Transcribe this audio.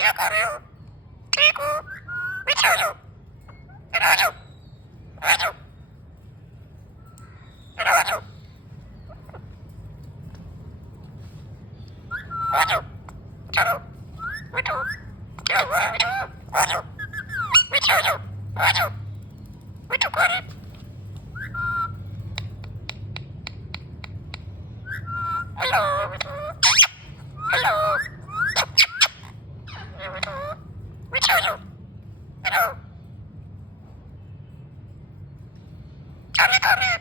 क्या कर रहे हो? ठीक हो? पीछे हो जाओ। इधर आ जाओ। आ जाओ। इधर आ जाओ। आ जाओ। चलो। मिठू। क्या हुआ है मिठू? आ जाओ। पीछे हो जाओ। आ जाओ। मिठू कौन है? हेलो मिठू। हेलो। ये मिठू। पीछे हो जाओ। इधर आओ। चले कर रहे हैं।